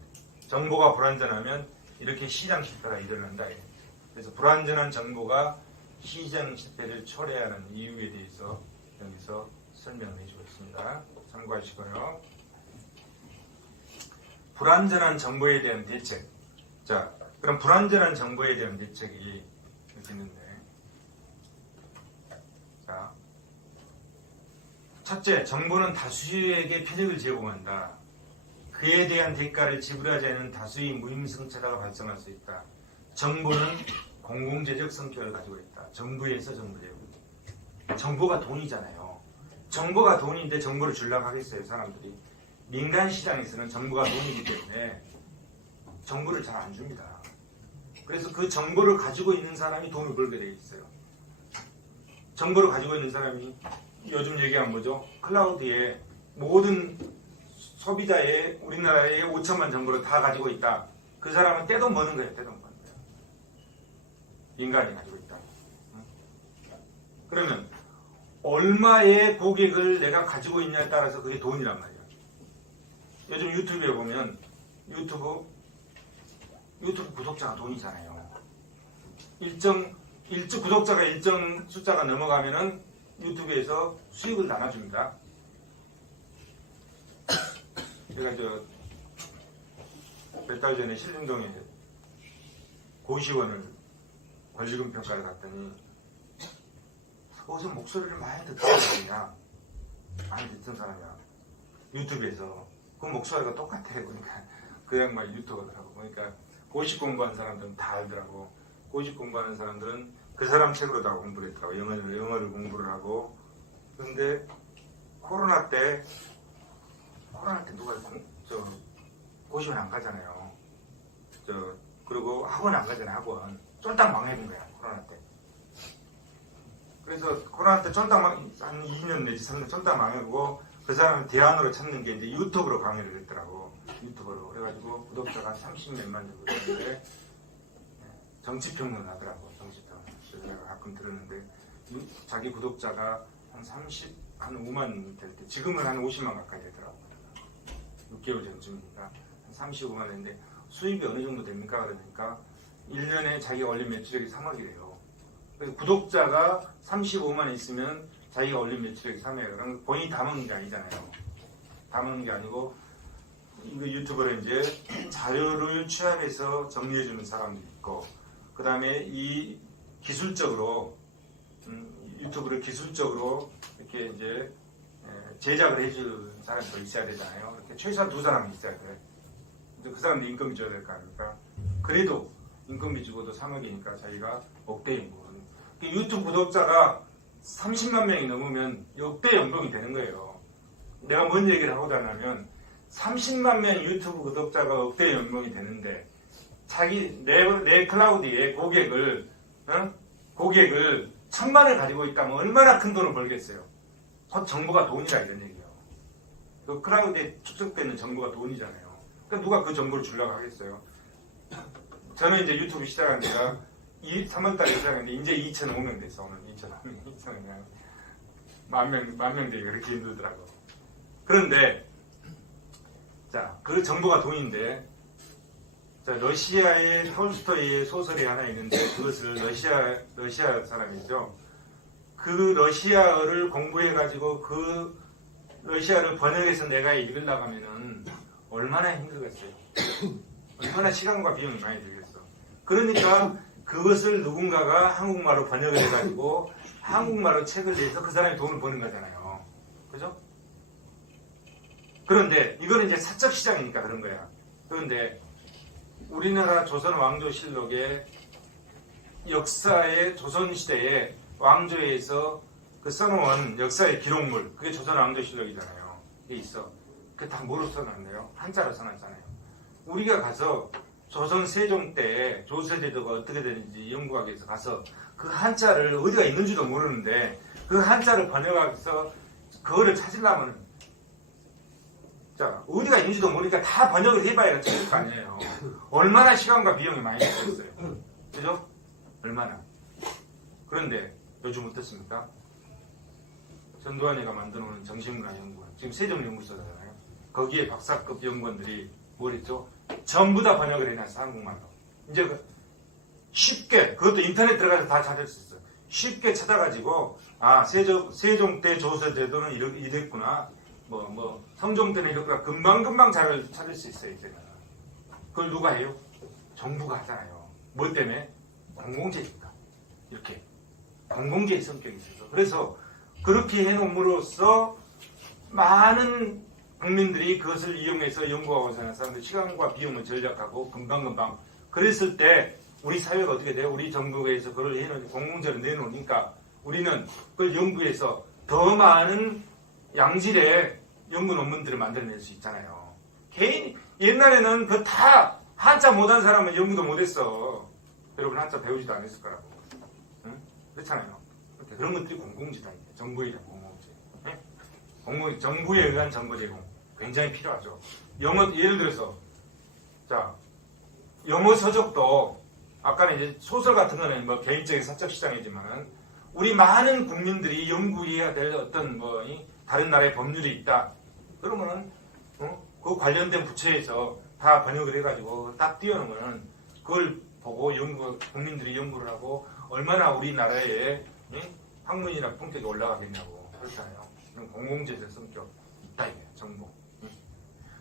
정보가 불완전하면 이렇게 시장 실패가 일어난다. 그래서 불완전한 정보가 시장 실패를 초래하는 이유에 대해서 여기서 설명해 주고 있습니다. 참고하시고요. 불완전한 정보에 대한 대책. 자, 그럼 불완전한 정보에 대한 대책이 이렇게 있는데, 자, 첫째, 정보는 다수에게 편익을 제공한다. 그에 대한 대가를 지불하지 않는 다수의 무임승차가 발생할 수 있다. 정보는 공공재적 성격을 가지고 있다. 정부에서 정부예요. 정보가 돈이잖아요. 정보가 돈인데 정보를 주려고 하겠어요, 사람들이. 민간 시장에서는 정보가 돈이기 때문에 정보를 잘 안 줍니다. 그래서 그 정보를 가지고 있는 사람이 돈을 벌게 돼 있어요. 정보를 가지고 있는 사람이 요즘 얘기한 뭐죠? 클라우드에 모든 소비자의 우리나라의 5천만 정보를 다 가지고 있다. 그 사람은 떼돈 버는 거예요. 떼돈 버는 거예요. 민간이 가지고 있다. 그러면 얼마의 고객을 내가 가지고 있냐에 따라서 그게 돈이란 말이에요. 요즘 유튜브에 보면 유튜브 구독자가 돈이잖아요. 구독자가 일정 숫자가 넘어가면은 유튜브에서 수익을 나눠줍니다. 제가 몇 달 전에 신림동에 고시원을 권리금 평가를 갔더니 거기서 목소리를 많이 듣던 사람이야. 많이 듣던 사람이야. 유튜브에서 그 목소리가 똑같아. 그러니까 그 양말 유튜버더라고. 그러니까 고시 공부한 사람들은 다 알더라고. 고시 공부하는 사람들은 그 사람 책으로 다 공부를 했더라고. 영어를 공부를 하고. 그런데 코로나 때 누가 고시원 안 가잖아요. 그리고 학원 안 가잖아요. 학원 쫄딱 망해본 거야. 코로나 때. 그래서 코로나 때 쫄딱 한 2년 내지 3년 쫄딱 망하고 그 사람은 대안으로 찾는 게 이제 유튜브로 강의를 했더라고. 유튜브로. 그래가지고 구독자가 30몇만 정도 되는데 정치평론 하더라고. 정치평론. 그래서 내가 가끔 들었는데 자기 구독자가 한 5만 될 때 지금은 한 50만 가까이 되더라고. 6개월 전쯤이니까 한 35만 됐는데 수입이 어느 정도 됩니까? 그러니까 1년에 자기가 올린 매출액이 3억이래요. 그래서 구독자가 35만 있으면 자기가 올린 매출액이 3억이에요. 그럼 본인이 다 먹는 게 아니잖아요. 다 먹는 게 아니고 이거 유튜브로 이제 자료를 취합해서 정리해주는 사람도 있고, 그 다음에 이 기술적으로 유튜브를 기술적으로 이렇게 이제 제작을 해줄 사람도 있어야 되잖아요. 이렇게 최소한 2사람이 있어야 돼. 그 사람도 인건비 줘야 될 거 아닙니까? 그래도 인건비 주고도 3억이니까 자기가 억대 연봉. 유튜브 구독자가 30만 명이 넘으면 역대 연봉이 되는 거예요. 내가 뭔 얘기를 하고자 하냐면 30만 명 유튜브 구독자가 억대 연봉이 되는데 자기 내 클라우드에 고객을 1000만을 가지고 있다면 얼마나 큰 돈을 벌겠어요. 곧 정보가 돈이라 이런 얘기예요. 그 클라우드에 축적되는 정보가 돈이잖아요. 그러니까 누가 그 정보를 주려고 하겠어요. 저는 이제 유튜브 시작한 지가 3월달에 시작했는데 이제 2,500명 됐어. 오늘 2,500명. 2,500명. 만명 되기가 그렇게 힘들더라고. 그런데 자, 그 정보가 돈인데, 자, 러시아의 톨스토이의 소설이 하나 있는데 그것을 러시아 사람이죠. 그 러시아어를 공부해가지고 그 러시아를 번역해서 내가 읽으려고 하면은 얼마나 힘들겠어요. 얼마나 시간과 비용이 많이 들겠어. 그러니까 그것을 누군가가 한국말로 번역을 해가지고 한국말로 책을 내서 그 사람이 돈을 버는 거잖아요. 그죠? 그런데 이거는 이제 사적 시장이니까 그런 거야. 그런데 우리나라 조선 왕조실록의 역사의 조선시대의 왕조에서 그 써놓은 역사의 기록물, 그게 조선 왕조실록이잖아요. 이게 있어. 그게 다 뭐로 써놨네요? 한자로 써놨잖아요. 우리가 가서 조선 세종 때 조세제도가 어떻게 되는지 연구하기 위해서 가서 그 한자를 어디가 있는지도 모르는데 그 한자를 번역하기 위해서 그거를 찾으려면 자, 어디가 있는지도 모르니까 다 번역을 해봐야 찾을 거 아니에요. 얼마나 시간과 비용이 많이 들었어요. 그죠? 얼마나. 그런데 요즘 어떻습니까? 전두환이가 만들어놓은 정신문화연구원, 지금 세종연구소잖아요. 거기에 박사급 연구원들이 뭘 했죠? 전부 다 번역을 해놨어, 한국말로. 이제 쉽게, 그것도 인터넷 들어가서 다 찾을 수 있어요. 쉽게 찾아가지고, 아, 세종 때 조선제도는 이랬구나. 성종 때는 이렇구나. 금방금방 찾을 수 있어요, 이제는. 그걸 누가 해요? 정부가 하잖아요. 뭐 때문에? 공공재니까. 이렇게. 공공재의 성격이 있어서. 그래서 그렇게 해놓음으로써 많은 국민들이 그것을 이용해서 연구하고 사는 사람들 시간과 비용을 절약하고 금방금방 그랬을 때 우리 사회가 어떻게 돼요? 우리 정부에서 그걸 해놓은 공공재를 내놓으니까 우리는 그걸 연구해서 더 많은 양질의 연구 논문들을 만들어낼 수 있잖아요. 옛날에는 그 다 한자 못한 사람은 연구도 못했어. 여러분 한자 배우지도 않았을 거라고. 응? 그렇잖아요. 그런 것들이 공공재다. 정부에 대한 공공재. 응? 정부에 의한 정보 제공 굉장히 필요하죠. 예를 들어서 자 영어 서적도 아까는 이제 소설 같은 거는 뭐 개인적인 사적 시장이지만 우리 많은 국민들이 연구해야 될 어떤 다른 나라의 법률이 있다. 그러면은 그 관련된 부처에서 다 번역을 해가지고 딱 띄워놓으면은 그걸 보고 국민들이 연구를 하고 얼마나 우리나라의 학문이나 풍격이 올라가겠냐고 그렇잖아요. 공공재적 성격 있다 이게 정보.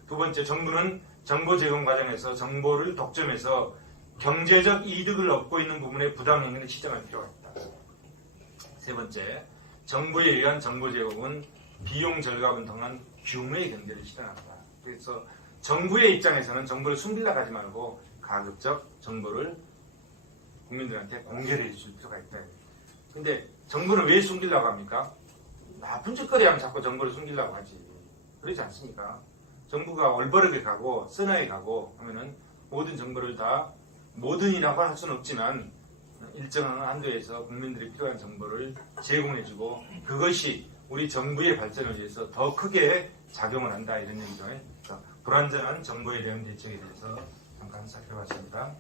두 번째, 정부는 정보 제공 과정에서 정보를 독점해서 경제적 이득을 얻고 있는 부분에 부당 행위를 시정할 필요가 있다. 세 번째, 정부에 의한 정보 제공은 비용 절감을 통한 규모의 경제를 실현한다. 그래서 정부의 입장에서는 정보를 숨기려고 하지 말고 가급적 정보를 국민들한테 공개를 해줄 필요가 있다. 근데 정부는 왜 숨기려고 합니까? 나쁜 짓거리 하면 자꾸 정보를 숨기려고 하지. 그렇지 않습니까? 정부가 올바르게 가고 선하게 가고 하면은 모든 정보를 다 모든이라고 할 수는 없지만 일정한 한도에서 국민들이 필요한 정보를 제공해주고 그것이 우리 정부의 발전을 위해서 더 크게 작용을 한다 이런 얘기죠. 불완전한 정보에 대한 대책에 대해서 잠깐 살펴봤습니다.